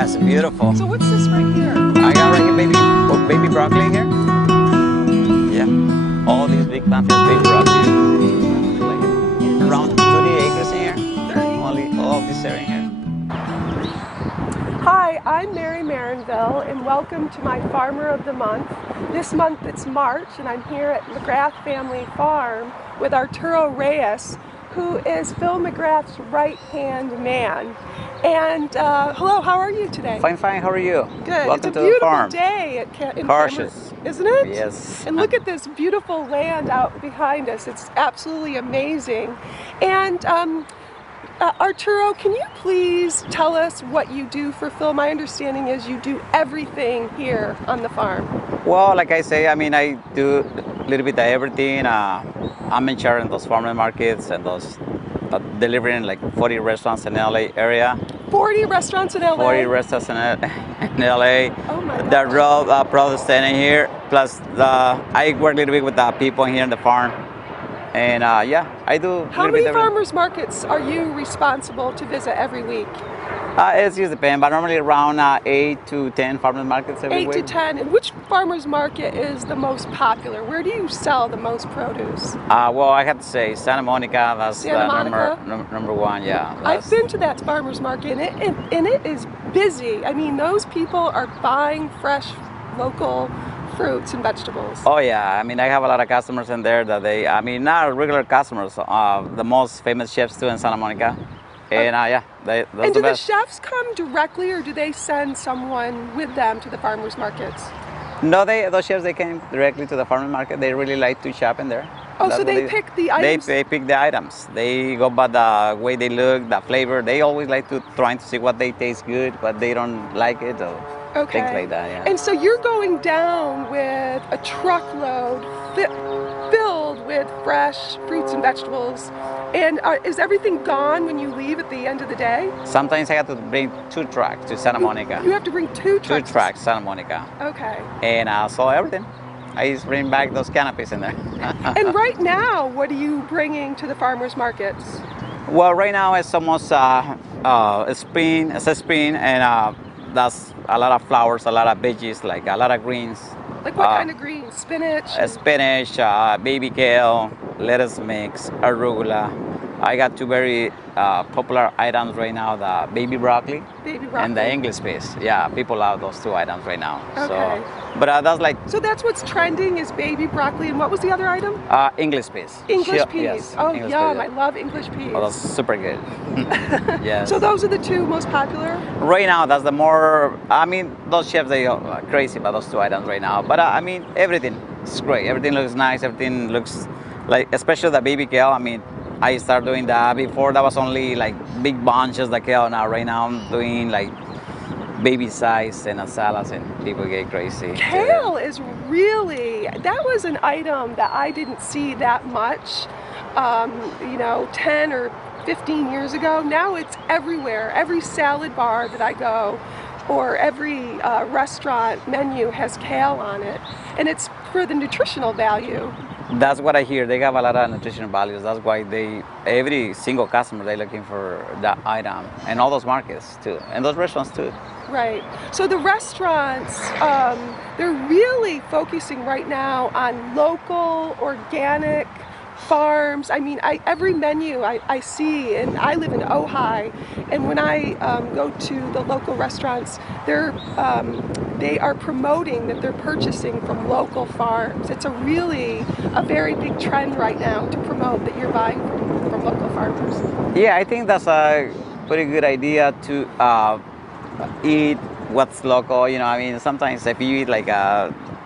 Yes, beautiful. So what's this right here? I got right here baby broccoli here. Yeah. All these big plants are baby broccoli. Like around 30 acres in here. 30? Only all of this area here. Hi, I'm Mary Marinville and welcome to my Farmer of the Month. This month it's March and I'm here at McGrath Family Farm with Arturo Reyes, who is Phil McGrath's right-hand man. And hello, how are you today? Fine, fine. How are you? Good. Welcome it's a to beautiful the farm. day in Cautious, isn't it? Yes. And look at this beautiful land out behind us. It's absolutely amazing. And Arturo, can you please tell us what you do for Phil? My understanding is you do everything here on the farm. Well, like I say, I mean, I do a little bit of everything. I'm in charge of those farmer markets and those delivering like 40 restaurants in the LA area. 40 restaurants in LA? 40 restaurants in LA. Oh my God. The raw product standing here. Plus, I work a little bit with the people here in the farm. And yeah, I do. How many farmers markets are you responsible to visit every week? It just depends, but normally around 8 to 10 farmers markets every week. 8 to 10. And which farmers market is the most popular? Where do you sell the most produce? Well, I have to say Santa Monica. That's Santa Monica? number one. Yeah. I've been to that farmers market, and it is busy. I mean, those people are buying fresh, local fruits and vegetables. Oh yeah, I mean, I have a lot of customers in there that not regular customers, the most famous chefs too in Santa Monica. And yeah, that's and the do best. The chefs come directly, or do they send someone with them to the farmers markets? No, those chefs, they came directly to the farmers market. They really like to shop in there. Oh, so they pick the items? They pick the items. They go by the way they look, the flavor. They always like to trying to see what they taste good, but they don't like it, or things like that. Yeah. And so you're going down with a truckload filled with fresh fruits and vegetables. And is everything gone when you leave at the end of the day? Sometimes I have to bring 2 trucks to Santa Monica. You have to bring 2 trucks? 2 trucks, Santa Monica. Okay. And so everything. I just bring back those canopies in there. And right now, what are you bringing to the farmers markets? Well, right now it's almost spring. It's a spring, and that's a lot of flowers, a lot of veggies, like a lot of greens. Like what kind of greens? Spinach? Spinach, baby kale, lettuce mix, arugula. I got 2 very popular items right now, the baby broccoli, and the English peas. Yeah, people love those 2 items right now. Okay. So, but that's like... So that's what's trending is baby broccoli, and what was the other item? English peas. English peas. Yes, oh, English yum, peas. I love English peas. Oh, that's super good. Yes. So those are the 2 most popular? Right now, that's the more, I mean, those chefs, they are crazy about those 2 items right now. But I mean, everything is great. Everything looks nice. Everything looks like, especially the baby kale. I mean, I started doing that before. That was only like big bunches of kale. Now, right now, I'm doing like baby size and salads, and people get crazy. Kale is really, that was an item that I didn't see that much, 10 or 15 years ago. Now it's everywhere. Every salad bar that I go, or every restaurant menu has kale on it, and it's for the nutritional value. That's what I hear. They have a lot of nutritional values. That's why every single customer, they're looking for that item, and all those markets too, and those restaurants too. Right. So the restaurants, they're really focusing right now on local, organic farms. I mean, every menu I see, and I live in Ojai, and when I go to the local restaurants, they are promoting that they're purchasing from local farms. It's a very big trend right now to promote that you're buying from local farmers. Yeah, I think that's a pretty good idea to eat what's local. I mean, sometimes if you eat like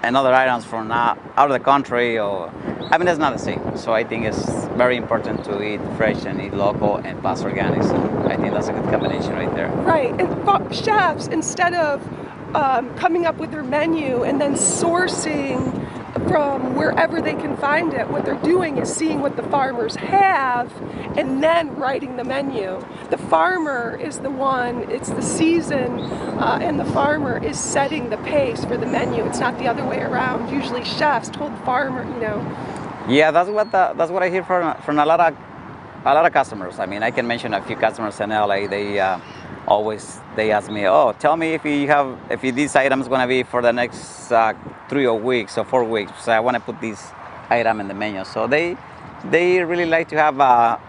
another items from out of the country, that's not the same. So I think it's very important to eat fresh and eat local and plus organic. So I think that's a good combination right there. Right, and chefs, instead of coming up with their menu and then sourcing from wherever they can find it, what they're doing is seeing what the farmers have and then writing the menu. The farmer is the one, it's the season, and the farmer is setting the pace for the menu. It's not the other way around. Usually chefs told the farmer, Yeah, that's what I hear from a lot of a lot of customers. I mean, I can mention a few customers in LA. They always they ask me, oh, tell me if these items gonna be for the next 3 weeks or 4 weeks. So I want to put this item in the menu. So they really like to have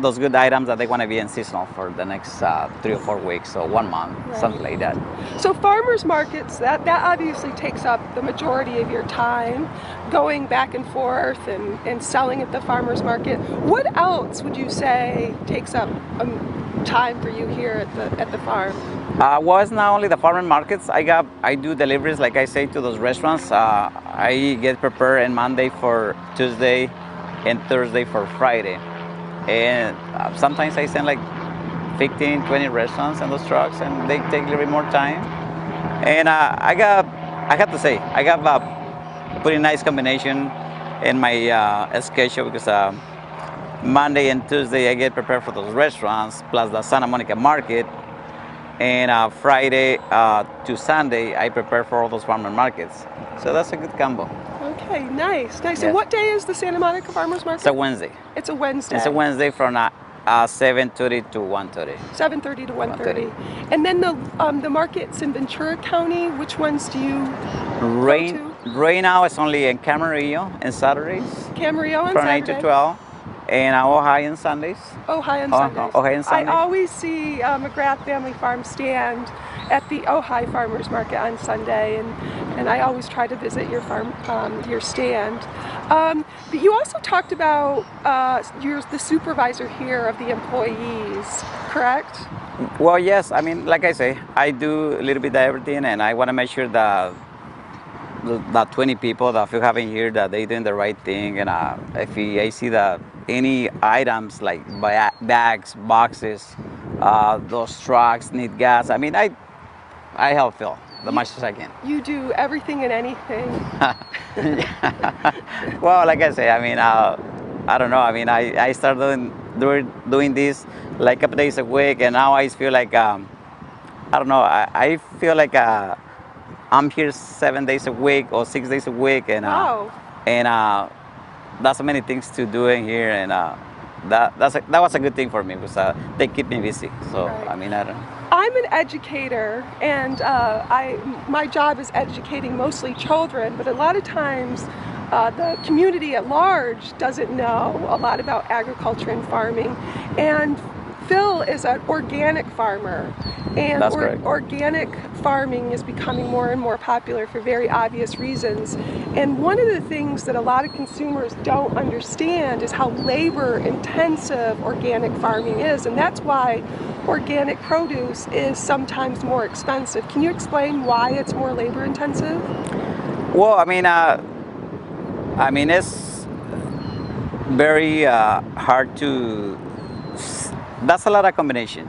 those good items that they want to be in seasonal for the next 3 or 4 weeks or 1 month, Right. something like that. So farmers markets, that obviously takes up the majority of your time, going back and forth and selling at the farmers market. What else would you say takes up time for you here at the farm? Well, it's not only the farmer markets. I do deliveries, like I say, to those restaurants. I get prepared on Monday for Tuesday, and Thursday for Friday. And sometimes I send like 15, 20 restaurants in those trucks, and they take a little bit more time. And I have to say, I got a pretty nice combination in my schedule because Monday and Tuesday I get prepared for those restaurants, plus the Santa Monica market. And Friday to Sunday I prepare for all those farmer markets. So that's a good combo. Okay, nice. Yes. And what day is the Santa Monica Farmers Market? It's a Wednesday. It's a Wednesday. It's a Wednesday from 7:30 to 1:30. 7:30 to 1:30. And then the markets in Ventura County, which ones do you Right now it's only in Camarillo and Saturdays Camarillo on from Saturday? 8 to 12, and Ojai on Sundays. Ojai on Sundays. Ojai on Sundays. I always see McGrath Family Farm stand at the Ojai Farmers Market on Sunday, and I always try to visit your farm, your stand. But you also talked about you're the supervisor here of the employees, correct? Well, yes. I mean, like I say, I do a little bit of everything, and I want to make sure that the 20 people that we have in here, that they doing the right thing. And if I see that any items like bags, boxes, those trucks need gas, I mean, I help fill the much as I can. You do everything and anything. Well, like I say, I mean, I don't know. I mean, I started doing this like a couple days a week, and now I feel like I don't know. I feel like I'm here 7 days a week or 6 days a week, and Wow. and that's many things to do in here, and that was a good thing for me because they keep me busy. So Right. I mean, I don't. I'm an educator, and my job is educating mostly children, but a lot of times the community at large doesn't know a lot about agriculture and farming. And Phil is an organic farmer, and That's correct. organic farming is becoming more and more popular for very obvious reasons. And one of the things that a lot of consumers don't understand is how labor intensive organic farming is, and that's why organic produce is sometimes more expensive. Can you explain why it's more labor intensive? Well, I mean, it's very hard to. That's a lot of combination.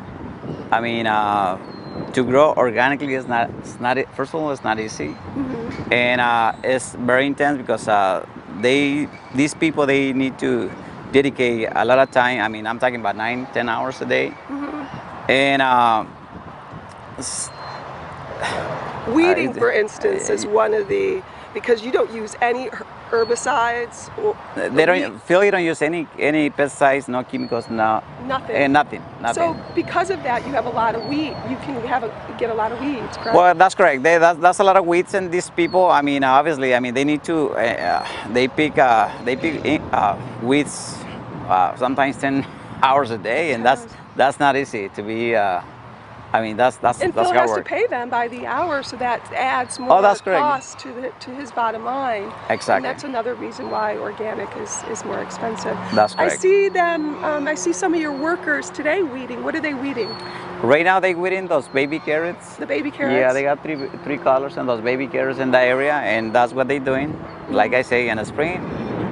I mean, to grow organically is not. It's not. First of all, it's not easy, Mm-hmm. and it's very intense because these people, they need to dedicate a lot of time. I mean, I'm talking about 9-10 hours a day, Mm-hmm. and Weeding, for instance, is one of the, because you don't use any herbicides. Phil, you don't use any pesticides, no chemicals, no Nothing. nothing. So because of that, you have a lot of wheat. You can get a lot of weeds, correct? Well, that's correct. That's a lot of weeds, and these people, I mean, obviously, I mean, they need to they pick weeds sometimes 10 hours a day, and that's not easy to be. I mean, that's And Phil hard has to work. pay them by the hour, so that adds more that's correct. cost to his bottom line. Exactly. And that's another reason why organic is more expensive. That's I correct. see them. I see some of your workers today weeding. What are they weeding? Right now, they weeding those baby carrots. The baby carrots. Yeah, they got three colors and those baby carrots in the area, and that's what they're doing. Like I say, in the spring,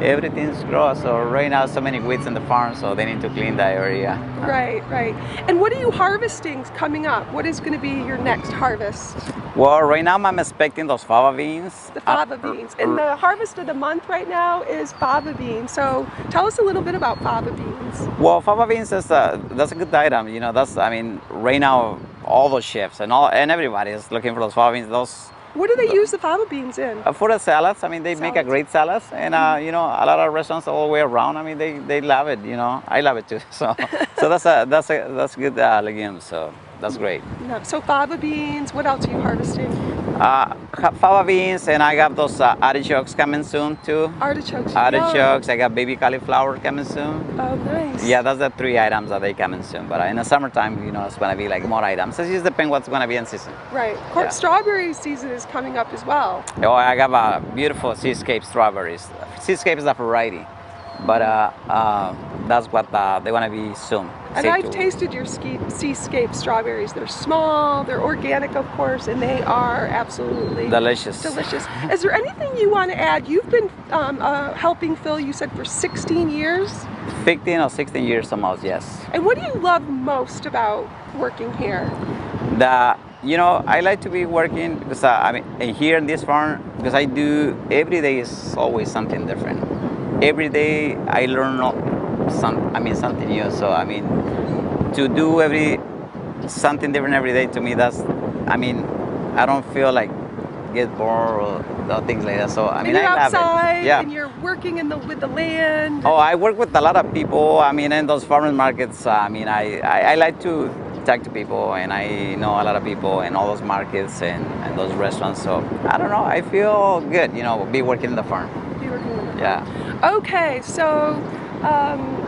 everything's grows. So right now, so many weeds in the farm, so they need to clean the area. Right, right. And what are you harvesting coming up? What is going to be your next harvest? Well, right now I'm expecting those fava beans. The fava beans. And the harvest of the month right now is fava beans. So tell us a little bit about fava beans. Well, fava beans is that's a good item. You know, I mean, right now all those chefs and everybody is looking for those fava beans. What do they use the fava beans in? For the salads, I mean, they make a Salads. great salads, and you know, a lot of restaurants all the way around. I mean, they love it. You know, I love it too. So that's good legumes. So that's great. No. So fava beans. What else are you harvesting? Fava beans, and I got those artichokes coming soon too. Artichokes. Artichokes. I got baby cauliflower coming soon. Oh, nice. Yeah, that's the 3 items that they coming soon. But in the summertime, you know, it's gonna be like more items. It just depends what's gonna be in season. Right. Yeah. Strawberry season is coming up as well. Oh, I got beautiful seascape strawberries. Seascape is a variety, but that's what they're gonna be soon. And I've tasted your seascape strawberries. They're small, they're organic, of course, and they are absolutely delicious. Delicious. Is there anything you want to add? You've been helping Phil, you said, for 16 years? 15 or 16 years almost, yes. And what do you love most about working here? You know, I like to be working because I mean, here in this farm, because I do, every day is always something different. Every day I learn something new. So I mean, to do something different every day, to me, that's, I mean, I don't feel like get bored or things like that. So I mean, and you're I love outside, it. Yeah. and you're working with the land. Oh, I work with a lot of people. I mean, in those farmers markets, I mean, I like to talk to people, and I know a lot of people in all those markets and those restaurants. So I don't know, I feel good, you know, be working in the farm. Be working in the farm. Yeah. Okay, so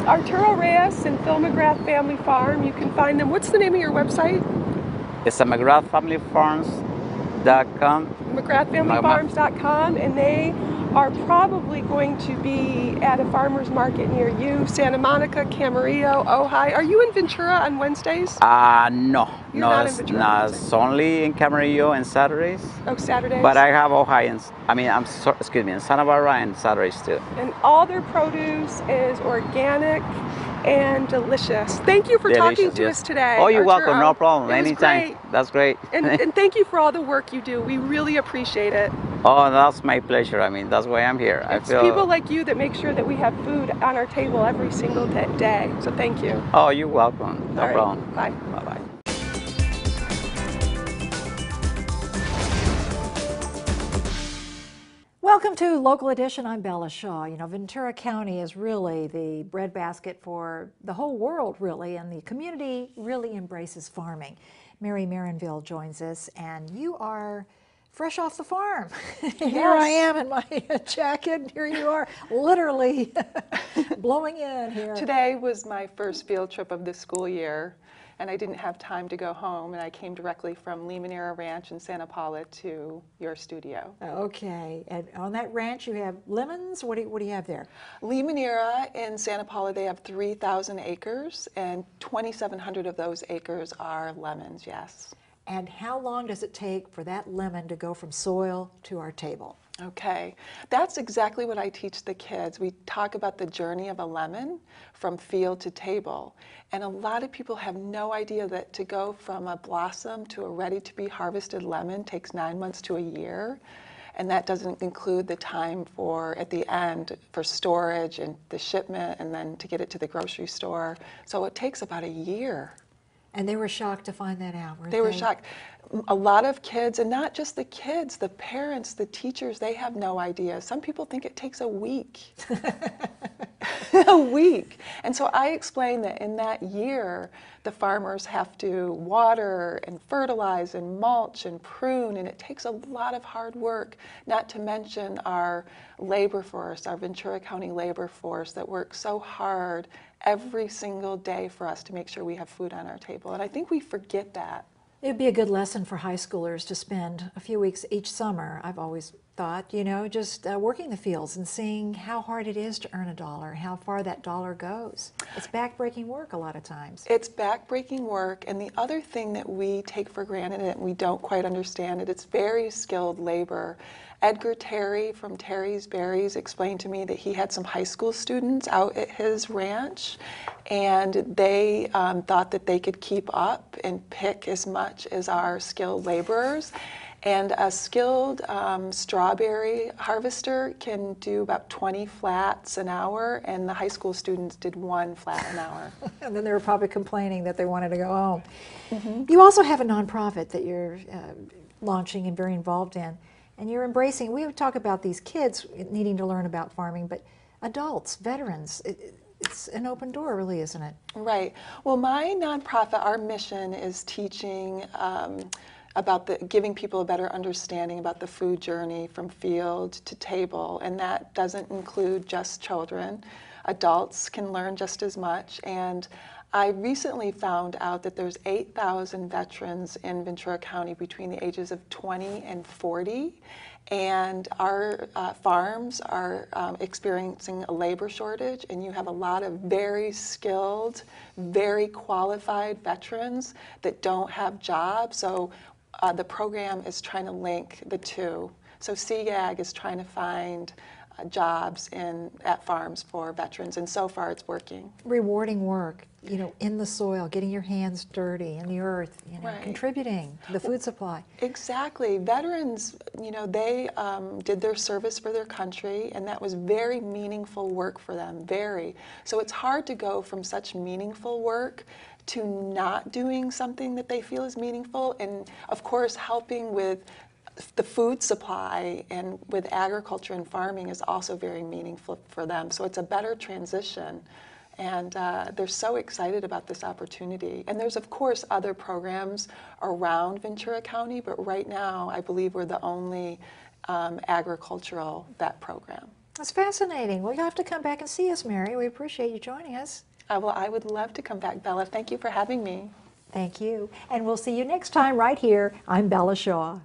Arturo Reyes and Phil McGrath Family Farm, you can find them. What's the name of your website? It's a McGrathFamilyFarms.com. McGrathFamilyFarms.com, and they are probably going to be at a farmer's market near you, Santa Monica, Camarillo, Ojai. Are you in Ventura on Wednesdays? No. You're no, not in Ventura on it's only in Camarillo and Saturdays. Oh, Saturdays? But I have Ojai and, in Santa Barbara and Saturdays too. And all their produce is organic and delicious. Thank you for talking to us today. Oh, you're Arturo. welcome. No problem. It was Anytime. great. That's great. And thank you for all the work you do. We really appreciate it. Oh, that's my pleasure. I mean, that's why I'm here. It's people like you that make sure that we have food on our table every single day. So thank you. Oh, you're welcome. No problem. Bye. Bye-bye. Welcome to Local Edition. I'm Bella Shaw. You know, Ventura County is really the breadbasket for the whole world, really, and the community really embraces farming. Mary Marinville joins us, and you are fresh off the farm. Here I am in my jacket, and here you are, literally blowing in here. Today was my first field trip of the school year, and I didn't have time to go home, and I came directly from Limonera Ranch in Santa Paula to your studio. Okay, and on that ranch you have lemons. What do you have there? Limonera in Santa Paula, they have 3,000 acres, and 2,700 of those acres are lemons, yes. And how long does it take for that lemon to go from soil to our table? Okay, that's exactly what I teach the kids. We talk about the journey of a lemon from field to table. And a lot of people have no idea that to go from a blossom to a ready-to-be harvested lemon takes 9 months to a year. And that doesn't include the time at the end, for storage and the shipment, and then to get it to the grocery store. So it takes about a year. And they were shocked to find that out, weren't they? They were shocked. A lot of kids, and not just the kids, the parents, the teachers, they have no idea. Some people think it takes a week. A week. And so I explain that in that year, the farmers have to water and fertilize and mulch and prune, and it takes a lot of hard work, not to mention our labor force, our Ventura County labor force that works so hard every single day for us to make sure we have food on our table. And I think we forget that. It'd be a good lesson for high schoolers to spend a few weeks each summer, I've always thought, you know, just working the fields and seeing how hard it is to earn a dollar, how far that dollar goes. It's back-breaking work a lot of times. It's back-breaking work, and the other thing that we take for granted and we don't quite understand it, it's very skilled labor. Edgar Terry from Terry's Berries explained to me that he had some high school students out at his ranch, and they thought that they could keep up and pick as much as our skilled laborers. And a skilled strawberry harvester can do about 20 flats an hour, and the high school students did 1 flat an hour. And then they were probably complaining that they wanted to go home. Mm-hmm. You also have a nonprofit that you're launching and very involved in. And you're embracing, we would talk about these kids needing to learn about farming, but adults, veterans, it's an open door, really, isn't it? Right. Well, my nonprofit, our mission is teaching about giving people a better understanding about the food journey from field to table, and that doesn't include just children. Adults can learn just as much, and I recently found out that there's 8,000 veterans in Ventura County between the ages of 20 and 40, and our farms are experiencing a labor shortage, and you have a lot of very skilled, very qualified veterans that don't have jobs. So the program is trying to link the two. So CGAG is trying to find jobs at farms for veterans, and so far it's working. Rewarding work, you know, in the soil, getting your hands dirty in the earth, you know, Right. contributing to the food supply. Exactly. Veterans, you know, they did their service for their country, and that was very meaningful work for them, very. So it's hard to go from such meaningful work to not doing something that they feel is meaningful, and of course helping with the food supply and with agriculture and farming is also very meaningful for them. So it's a better transition. And they're so excited about this opportunity. And there's, of course, other programs around Ventura County, but right now I believe we're the only agricultural vet program. That's fascinating. Well, you'll have to come back and see us, Mary. We appreciate you joining us. Well, I would love to come back, Bella. Thank you for having me. Thank you. And we'll see you next time right here. I'm Bella Shaw.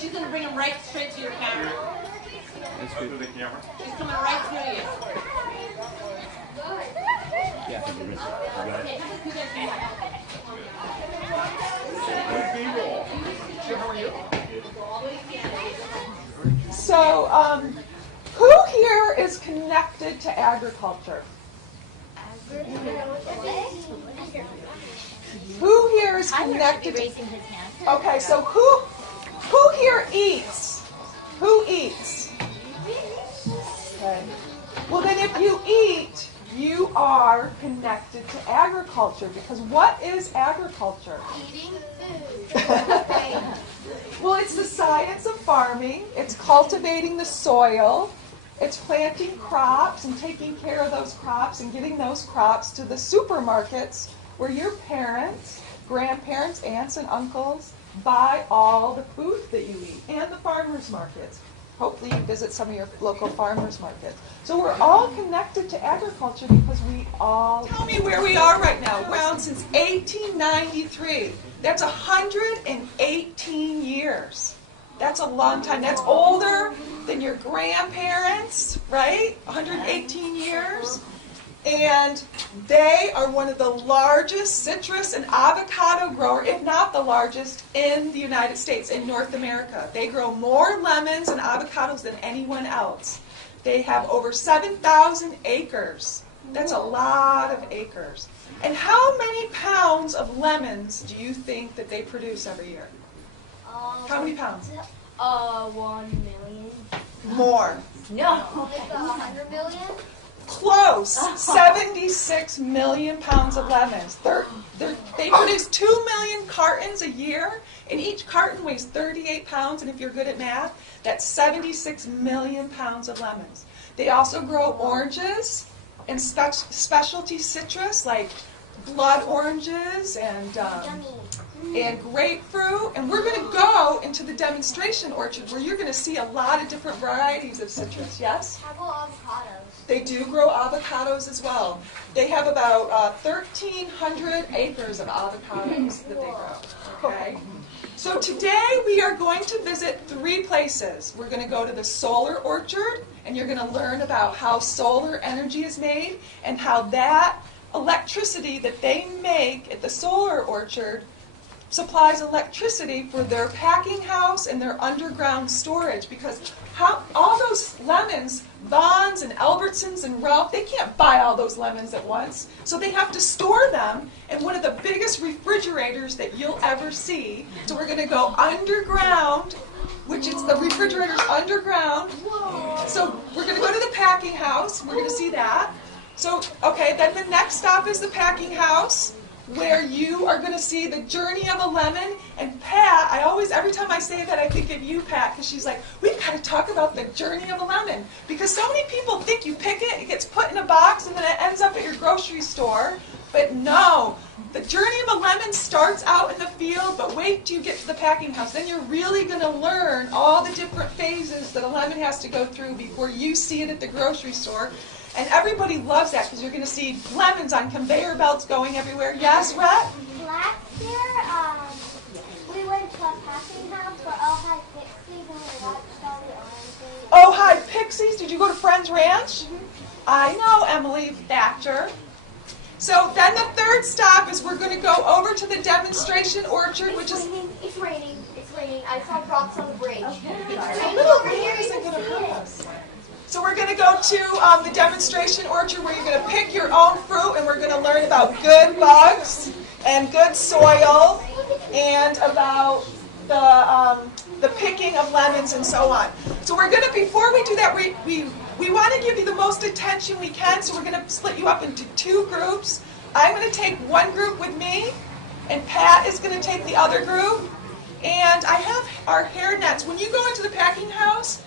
She's going to bring him right straight to your camera. Straight to the camera? She's coming right through you. Yeah. Okay, you guys can How are you? So, who here is connected to agriculture? Who here is connected to... raising his hand. Okay, so who here eats? Who eats? Okay. Well, then if you eat, you are connected to agriculture, because what is agriculture? Eating food. Well, it's the science of farming. It's cultivating the soil. It's planting crops and taking care of those crops and getting those crops to the supermarkets where your parents, grandparents, aunts, and uncles buy all the food that you eat, and the farmers markets. Hopefully you visit some of your local farmers markets. So we're all connected to agriculture because we all... Tell me where we are right now. Around since 1893. That's 118 years. That's a long time. That's older than your grandparents, right? 118 years. And they are one of the largest citrus and avocado grower, if not the largest, in the United States, in North America. They grow more lemons and avocados than anyone else. They have over 7,000 acres. That's a lot of acres. And how many pounds of lemons do you think that they produce every year? How many pounds? 1 million. More. No. Like 100 million? Close. 76 million pounds of lemons. They produce 2 million cartons a year, and each carton weighs 38 pounds, and if you're good at math, that's 76 million pounds of lemons. They also grow oranges and specialty citrus like blood oranges and grapefruit. And we're going to go into the demonstration orchard where you're going to see a lot of different varieties of citrus, yes? How about avocados? They do grow avocados as well. They have about 1,300 acres of avocados that they grow, okay? So today we are going to visit 3 places. We're going to go to the solar orchard, and you're going to learn about how solar energy is made and how that electricity that they make at the solar orchard supplies electricity for their packing house and their underground storage, because all those lemons, Vons and Albertsons and Ralph, they can't buy all those lemons at once, so they have to store them, and one of the biggest biggest refrigerators that you'll ever see. So we're going to go underground, which is the refrigerator's underground. So we're going to go to the packing house. We're going to see that. So, okay, then the next stop is the packing house, where you are going to see the journey of a lemon. And Pat, every time I say that, I think of you, Pat, because she's like, we've got to talk about the journey of a lemon. Because so many people think you pick it, it gets put in a box, and then it ends up at your grocery store. But no, the journey of a lemon starts out in the field, but wait till you get to the packing house. Then you're really going to learn all the different phases that a lemon has to go through before you see it at the grocery store. And everybody loves that because you're going to see lemons on conveyor belts going everywhere. Yes, Rhett? Last year, we went to a packing house for Ojai Pixies and we watched all the oranges. Oh, hi, Pixies. Did you go to Friends Ranch? I know Emily Thatcher. So then the third stop is we're going to go over to the demonstration orchard, which is... It's raining. It's raining. I saw rocks on the bridge. It's raining Little over here. rain You isn't can going to see hurt it. us. So we're going to go to the demonstration orchard where you're going to pick your own fruit, and we're going to learn about good bugs and good soil and about the picking of lemons and so on. So we're going to, before we do that, we want to give you the most attention we can, so we're going to split you up into two groups. I'm going to take one group with me, and Pat is going to take the other group. And I have our hair nets. When you go into the packing house,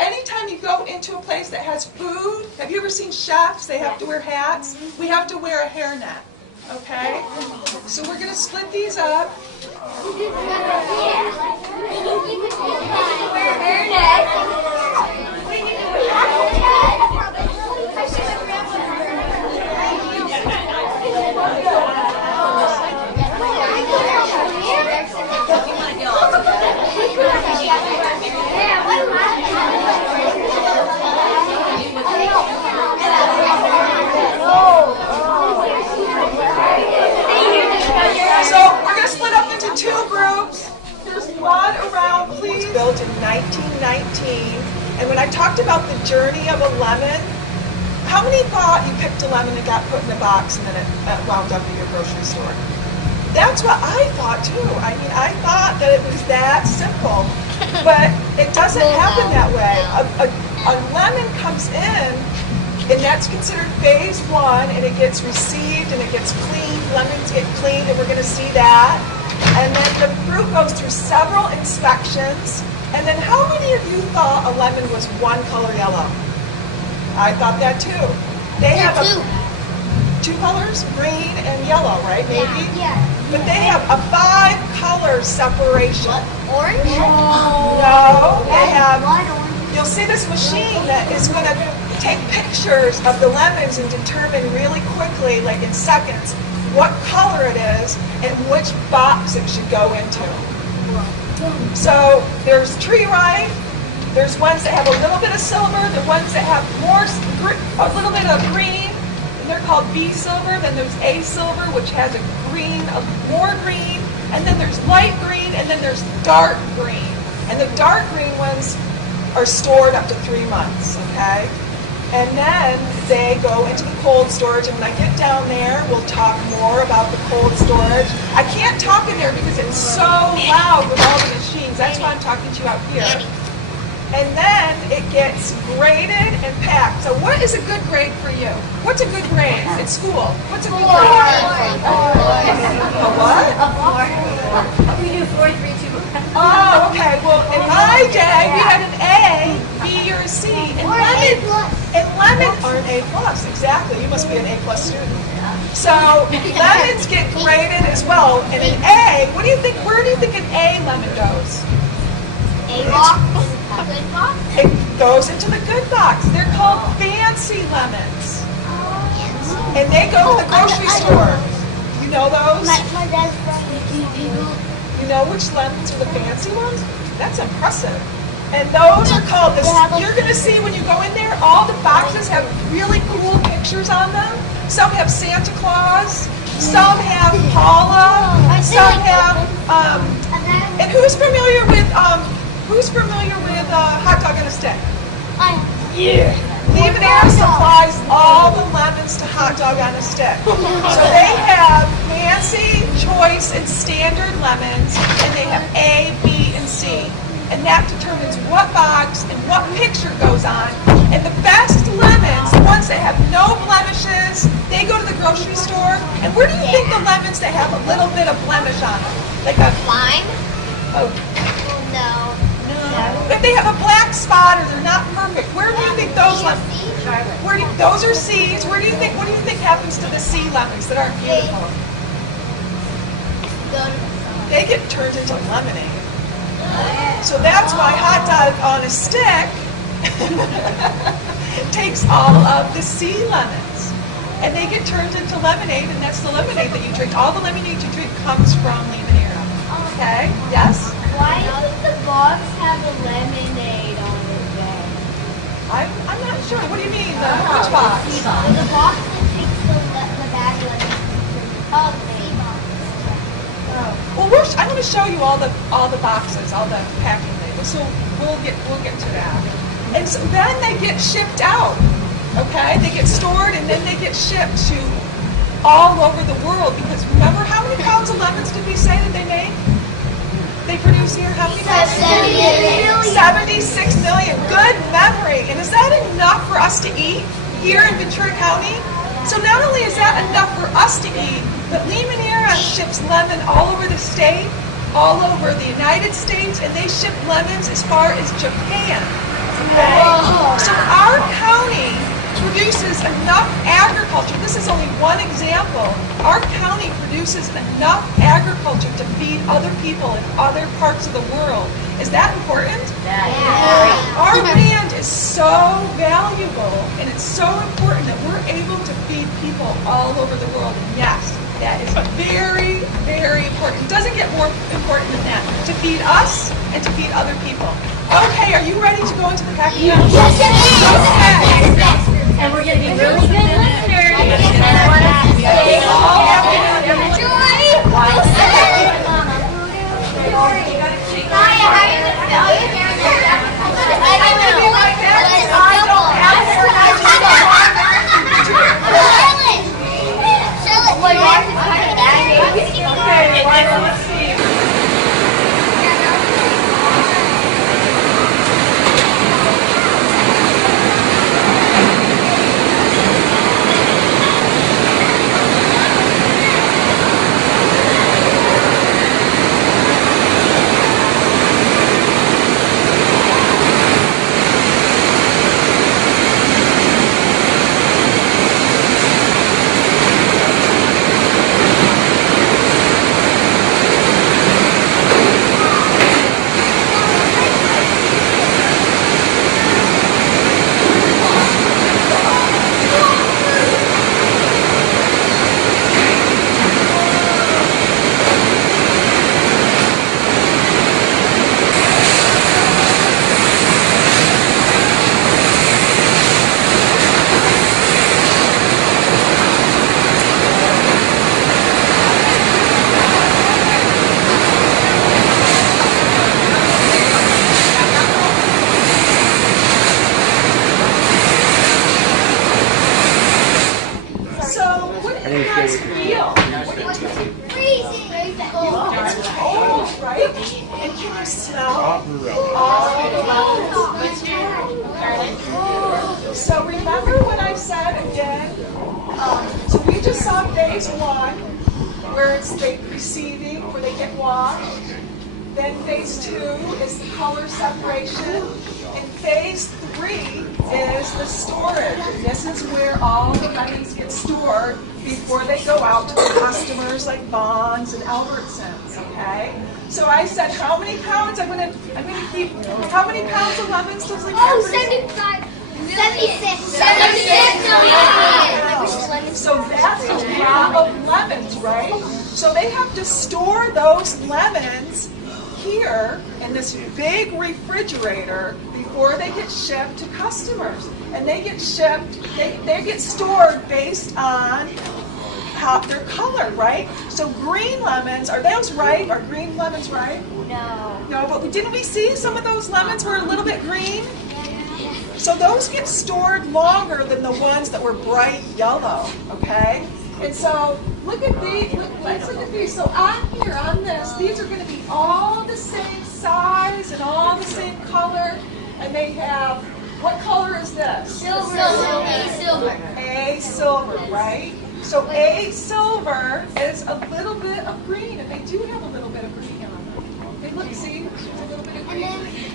anytime you go into a place that has food, have you ever seen chefs? They have to wear hats. We have to wear a hairnet, okay? So we're going to split these up. So we're going to split up into two groups. There's one around, please. Built in 1919. And when I talked about the journey of a lemon, how many thought you picked a lemon and got put in a box and then it wound up in your grocery store? That's what I thought too. I mean, I thought that it was that simple, but it doesn't happen that way. A lemon comes in, and that's considered phase one, and it gets received and it gets cleaned. Lemons get cleaned, and we're going to see that. And then the fruit goes through several inspections. And then how many of you thought a lemon was one color yellow? I thought that too. They have two colors, green and yellow, right? Maybe? Yeah. But they have a 5-color separation. Orange? No, they have, Blood orange. you'll see this machine that is going to take pictures of the lemons and determine really quickly, like in seconds, what color it is and which box it should go into. So there's tree ripe, there's ones that have a little bit of silver, the ones that have a little bit of green, and they're called B silver. Then there's A silver, which has a more green, and then there's light green, and then there's dark green. And the dark green ones are stored up to 3 months, okay? And then they go into the cold storage, and when I get down there, we'll talk more about the cold storage. I can't talk in there because it's so loud with all the machines. That's why I'm talking to you out here. And then it gets graded and packed. So what is a good grade for you? What's a good grade at school? What's a good grade? A what? We do 4, 3, 2. Oh, okay. Well, in my day, we had an A, B, or a C. And lemons are an A plus. Exactly. You must be an A plus student. So lemons get graded as well. And an A, what do you think? Where do you think an A lemon goes? A box. A good box. It goes into the good box. They're called fancy lemons. And they go to the grocery store. You know those? My dad's friend. You know which lemons are the fancy ones? That's impressive. And those are called this. You're going to see when you go in there, all the boxes have really cool pictures on them. Some have Santa Claus. Some have Paula. Some have. And who's familiar with hot dog on a stick? Yeah. Lemonade supplies all the lemons to hot dog on a stick. So they have fancy lemons, and they have A, B, and C. And that determines what box and what picture goes on. And the best lemons, the ones that have no blemishes, they go to the grocery store. And where do you think the lemons that have a little bit of blemish on them? Like a Lime? oh, No. if they have a black spot or they're not perfect, where do you think those lemons? Those are C's. Where do you think? What do you think happens to the C lemons that aren't beautiful? They get turned into lemonade. So that's why hot dog on a stick takes all of the C lemons, and they get turned into lemonade, and that's the lemonade that you drink. All the lemonade you drink comes from Limonera. Okay? Yes. Why does the box have a lemonade on it? I'm not sure. What do you mean? Which box? The box that takes the bag lemon. Oh, the C box. Well, I'm going to show you all the boxes, all the packing labels. So we'll get to that. And so then they get shipped out. Okay, they get stored and then they get shipped to all over the world. Because remember, how many pounds of lemons did we say that they make? They produce here how many pounds? 76 million. Good memory. And is that enough for us to eat here in Ventura County? So not only is that enough for us to eat, but Limonera ships lemon all over the state, all over the United States, and they ship lemons as far as Japan. Okay? So our county produces enough agriculture. This is only one example. Our county produces enough agriculture to feed other people in other parts of the world. Is that important? Yeah. Our land is so valuable, and it's so important that we're able to feed people all over the world. And yes, that is very, very important. It doesn't get more important than that. To feed us and to feed other people. Okay, are you ready to go into the packing house? Yes. Okay. And we're going to be really good listeners. They all have to let's see. So remember what I said again? So we just saw phase one, where it's the receiving, where they get washed. Then phase two is the color separation. And phase three is the storage. And this is where all the lemons get stored before they go out to the customers like Vons and Albertsons, okay? So I said, how many pounds? I'm gonna keep, how many pounds of lemons does like 75. 76 million. So that's a lot of lemons, right? So they have to store those lemons here in this big refrigerator before they get shipped to customers. And they get shipped, they get stored based on how their color, right? So green lemons, are those ripe? Are green lemons ripe? No. No, but didn't we see some of those lemons were a little bit green? So those get stored longer than the ones that were bright yellow, okay? And so look at these, let's look at these. So on here, on this, these are going to be all the same size and all the same color, and they have, what color is this? Silver. A silver, right? So A silver is a little bit of green, and they do have a little bit of green on them. They look, see, there's a little bit of green.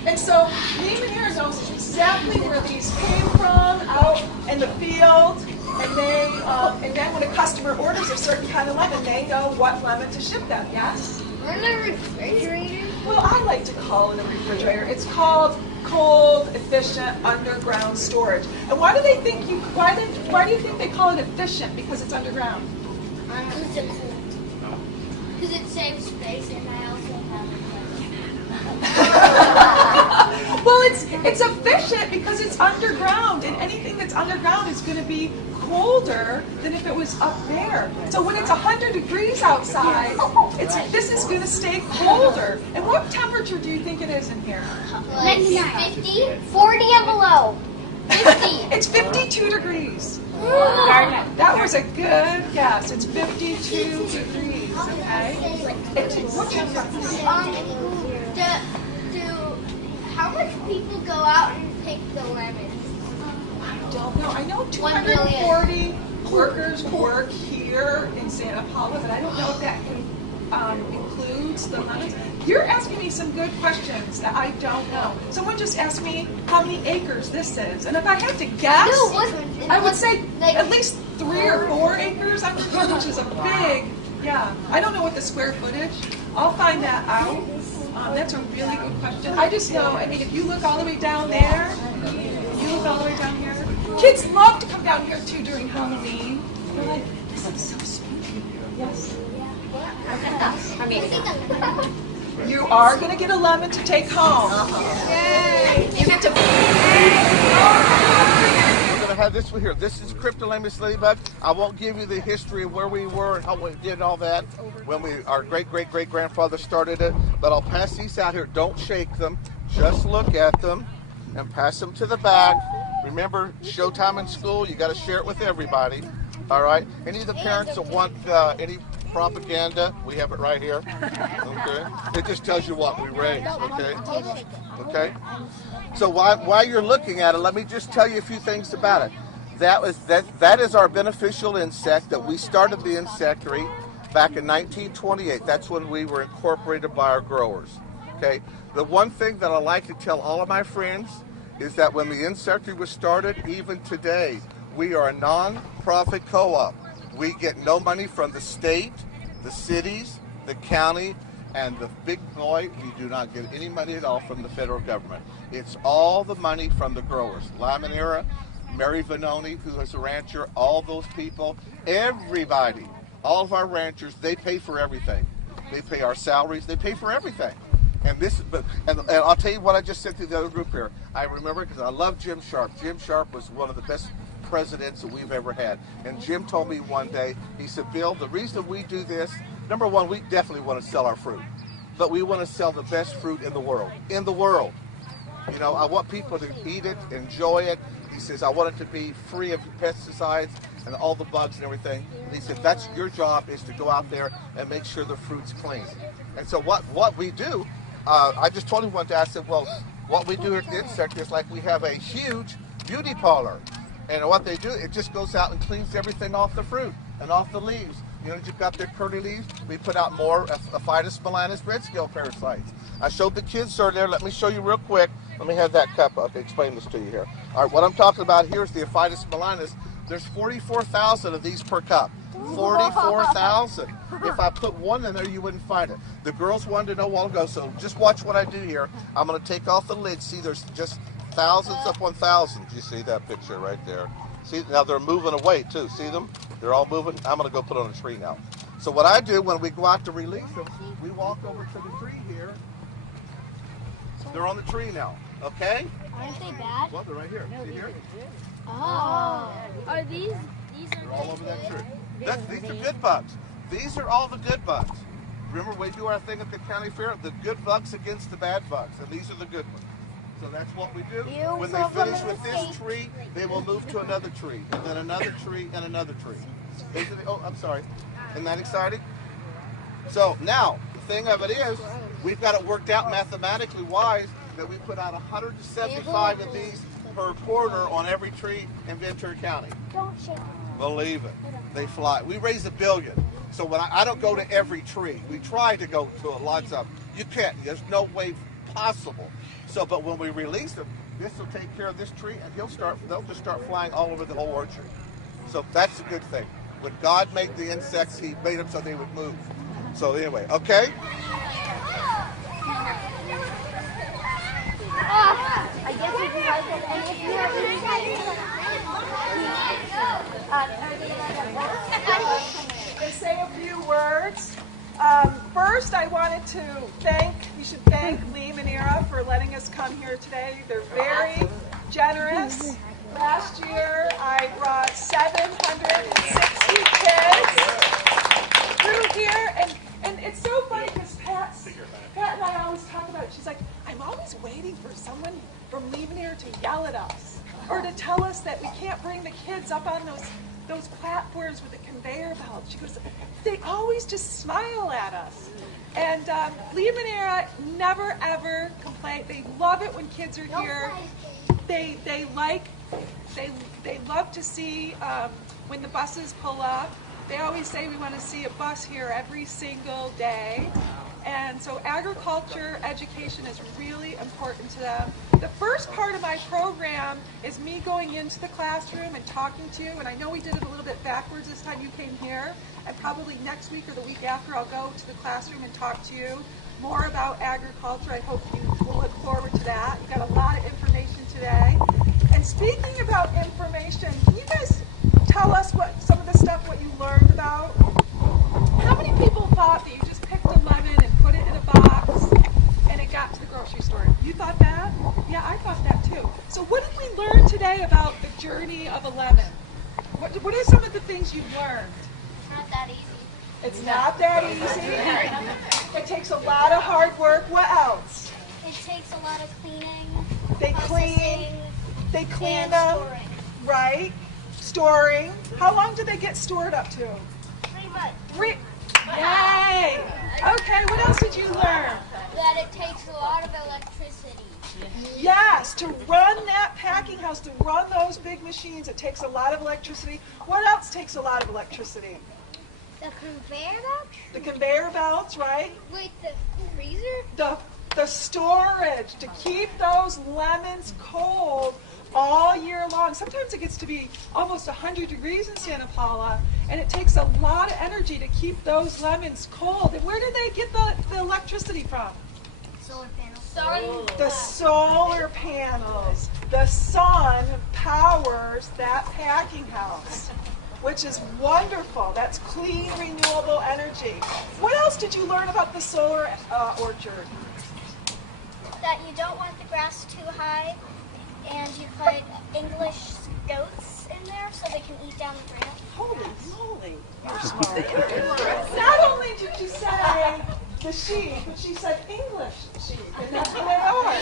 And so Neiman knows exactly where these came from out in the field, and then when a customer orders a certain kind of lemon, they know what lemon to ship them, yes? We're in a refrigerator. Well, I like to call it a refrigerator. It's called cold, efficient, underground storage. And why do they think why do you think they call it efficient? Because it's underground. Because it's cold. Because it saves space, and I also have Well, it's efficient because it's underground, and anything that's underground is going to be colder than if it was up there. So when it's 100 degrees outside, this is going to stay colder. And what temperature do you think it is in here? like 50, 40 and below. 50. It's 52 degrees. That was a good guess. It's 52 degrees, okay? What's your How much people go out and pick the lemons? I don't know. I know 240 workers work here in Santa Paula, but I don't know if that includes the lemons. You're asking me some good questions that I don't know. Someone just asked me how many acres this is, and if I had to guess, I would say at least 3 or 4 acres, which is a big, yeah. I don't know what the square footage. I'll find that out. That's a really good question. I just know, I mean, if you look all the way down there, you look all the way down here, kids love to come down here too during Halloween. They're like, this is so spooky. Yes? You are going to get a lemon to take home. Yay! You get to... We're going to have this one here. This is Cryptolaemus ladybug. I won't give you the history of where we were and how we did all that when our great-great-great-grandfather started it, but I'll pass these out here. Don't shake them. Just look at them and pass them to the back. Remember, showtime in school, you got to share it with everybody. All right? Any of the parents that want any propaganda, we have it right here. Okay? It just tells you what we raise. Okay? Okay? So while you're looking at it, let me just tell you a few things about it. That is our beneficial insect that we started the insectary back in 1928. That's when we were incorporated by our growers. Okay? The one thing that I like to tell all of my friends is that when the insectary was started, even today, we are a non-profit co-op. We get no money from the state, the cities, the county, and the big boy, we do not get any money at all from the federal government. It's all the money from the growers. Laminera, Mary Vanoni, who is a rancher, all those people, everybody, all of our ranchers, they pay for everything. They pay our salaries, they pay for everything. And I'll tell you what I just said to the other group here. I remember because I love Jim Sharp. Jim Sharp was one of the best presidents that we've ever had. And Jim told me one day, he said, Bill, the reason we do this, number one, we definitely want to sell our fruit. But we want to sell the best fruit in the world. In the world. You know, I want people to eat it, enjoy it. He says, I want it to be free of pesticides and all the bugs and everything. And he said, that's your job, is to go out there and make sure the fruit's clean. And so what we do, I just told him one day, I said, well, what we do at the insect is like we have a huge beauty parlor. And what they do, it just goes out and cleans everything off the fruit and off the leaves. You know, you've got their curly leaves. We put out more Aphytis melanus red scale parasites. I showed the kids earlier. Let me show you real quick. Let me have that cup up. Explain this to you here. All right, what I'm talking about here is the Aphytis melanus. There's 44,000 of these per cup. 44,000. If I put one in there, you wouldn't find it. The girls wanted to know a while ago, so just watch what I do here. I'm going to take off the lid. See, there's just thousands upon thousands. You see that picture right there? See, now they're moving away too. See them? They're all moving. I'm going to go put on a tree now. So what I do when we go out to release them, we walk over to the tree here. They're on the tree now. Okay? Aren't they bad? Well, they're right here. See here? Oh. Are these They're all over that tree. These are good bugs. These are all the good bugs. Remember, we do our thing at the county fair, the good bugs against the bad bugs, and these are the good ones. So that's what we do. When they finish with this tree, they will move to another tree, and then another tree, and another tree. Oh, I'm sorry. Isn't that exciting? So now, the thing of it is, we've got it worked out mathematically wise that we put out 175 of these per quarter on every tree in Ventura County. Don't shake it. Believe it. They fly. We raise $1 billion. So when I don't go to every tree. We try to go to lots of them. You can't. There's no way possible. So, but when we release them, this will take care of this tree, and they'll just start flying all over the whole orchard. So that's a good thing. When God made the insects, He made them so they would move. So anyway, okay? I guess if you like it, and if you have And say a few words. First, I wanted to we should thank Lee Manera for letting us come here today. They're very generous. Last year, I brought 760 kids through here, and it's so funny because Pat and I always talk about it. She's like, I'm always waiting for someone from Lee Manera to yell at us or to tell us that we can't bring the kids up on those platforms with the conveyor belt. She goes, they always just smile at us. And Lee Manera never ever complain. They love it when kids are here. They love to see when the buses pull up. They always say we want to see a bus here every single day. And so agriculture education is really important to them. The first part of my program is me going into the classroom and talking to you, and I know we did it a little bit backwards this time you came here, and probably next week or the week after I'll go to the classroom and talk to you more about agriculture. I hope you will look forward to that. You got a lot of information today. And speaking about information, can you guys tell us some of the stuff what you learned about? How many people thought that you just picked a lemon and put it in a box and it got to the grocery store? You thought that? Yeah, I thought that too. So what did we learn today about the journey of a lemon? What are some of the things you've learned? Not that easy. It's not that easy. It takes a lot of hard work. What else? It takes a lot of cleaning. They clean and them, storing. right? Storing. How long do they get stored up to? 3 months. Yay! Okay, what else did you learn? That it takes a lot of electricity. Yes, to run that packing house, to run those big machines, it takes a lot of electricity. What else takes a lot of electricity? The conveyor belt? The conveyor belts, right? Wait, the freezer? The storage, to keep those lemons cold all year long. Sometimes it gets to be almost 100 degrees in Santa Paula, and it takes a lot of energy to keep those lemons cold. And where do they get the electricity from? Solar panels. The solar panels. The sun powers that packing house, which is wonderful. That's clean, renewable energy. What else did you learn about the solar orchard? That you don't want the grass too high, and you put English goats in there so they can eat down the branch. Holy moly, you're smart. Not only did you say the sheep, but she said English sheep, and that's what they are.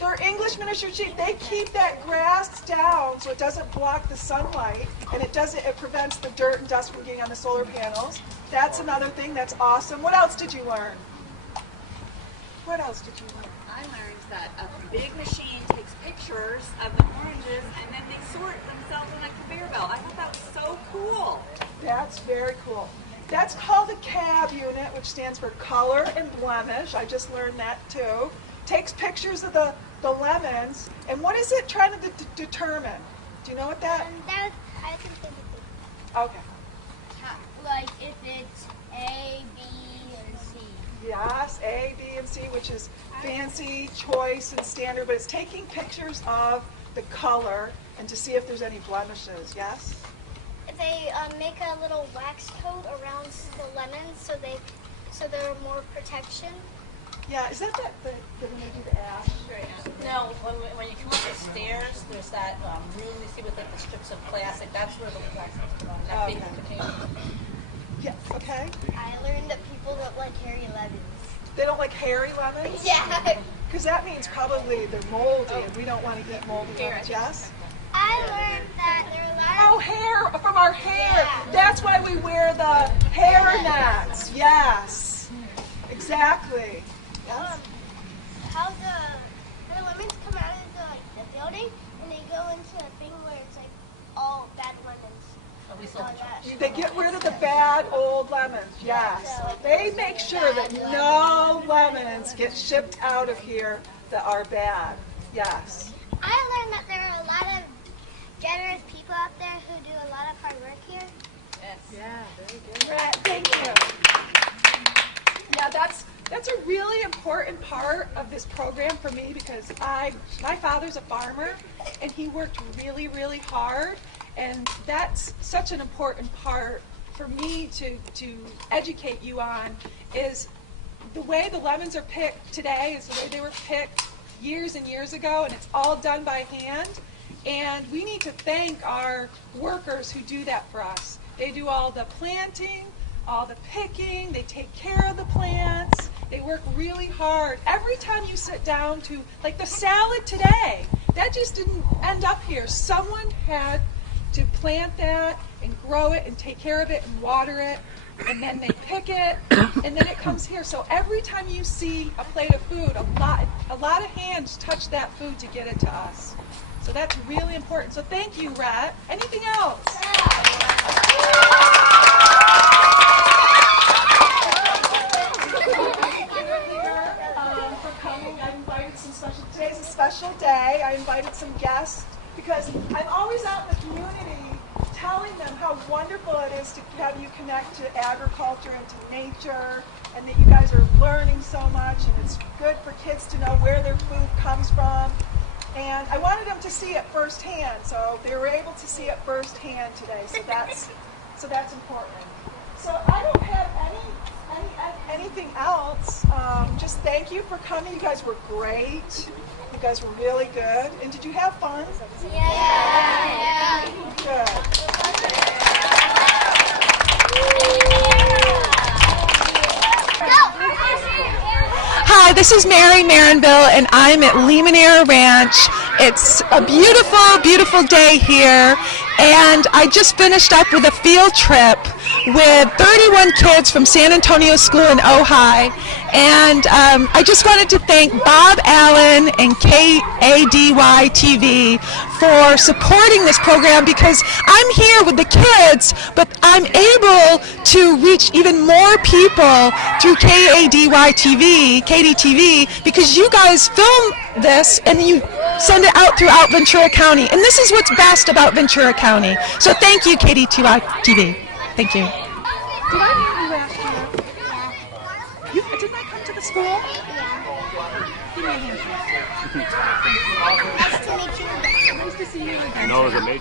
They're English miniature sheep. They keep that grass down so it doesn't block the sunlight, and it prevents the dirt and dust from getting on the solar panels. That's another thing. That's awesome. What else did you learn? What else did you learn? I learned that a big machine takes pictures of the oranges and then they sort themselves on a conveyor belt. I thought that was so cool. That's very cool. That's called a CAB unit, which stands for color and blemish. I just learned that too. Takes pictures of the lemons. And what is it trying to determine? Do you know what that? I can think of it. Okay. Like if it's A, B, and C. Yes, A, B, and C, which is fancy, choice, and standard, but it's taking pictures of the color and to see if there's any blemishes, yes? They make a little wax coat around the lemons so they're more protection. Yeah, is that when they do the ash? No, when you come up the stairs, there's that room you see with like the strips of plastic. That's where the wax is going. That big container. Yeah, okay. I learned that people don't like hairy lemons. They don't like hairy lemons? Yeah. Because that means probably they're moldy, and we don't want to eat moldy lemons, yes? I learned that there are a lot of... hair, from our hair. Yeah. That's why we wear the hair nets, yes. Exactly. Exactly. Yes. How the lemons come out of the building and they go into a thing where it's like all bad lemons. All that. They get rid of the bad old lemons, yes. They make sure that no lemons get shipped out of here that are bad, yes. I learned that there are a lot of generous people out there who do a lot of hard work here. Yes. Yeah, very good. Right, thank you. Yeah, that's a really important part of this program for me because my father's a farmer and he worked really, really hard, and that's such an important part for me to educate you on is the way the lemons are picked today is the way they were picked years and years ago, and it's all done by hand. And we need to thank our workers who do that for us. They do all the planting, all the picking, they take care of the plants, they work really hard. Every time you sit down to, like the salad today, that just didn't end up here. Someone had to plant that and grow it and take care of it and water it, and then they pick it, and then it comes here. So every time you see a plate of food, a lot of hands touch that food to get it to us. So that's really important. So thank you, Rhett. Anything else? For coming, I invited some special. Today's a special day. I invited some guests because I'm always out in the community telling them how wonderful it is to have you connect to agriculture and to nature, and that you guys are learning so much, and it's good for kids to know where their food comes from. And I wanted them to see it firsthand, so they were able to see it firsthand today. So that's important. So I don't have anything else. Just thank you for coming. You guys were great. You guys were really good. And did you have fun? Yeah. Good. Hi, this is Mary Marinville, and I'm at Limonera Ranch. It's a beautiful, beautiful day here, and I just finished up with a field trip with 31 kids from San Antonio School in Ojai, and I just wanted to thank Bob Allen and KADY TV for supporting this program, because I'm here with the kids, but I'm able to reach even more people through KADY TV, because you guys film this and you send it out throughout Ventura County, and this is what's best about Ventura County. So thank you, KADY TV. Thank you. Did I meet you last year? Yeah. Didn't I come to the school? Yeah. Give me a hand. Nice to meet you. Nice to see you again. No, it was amazing.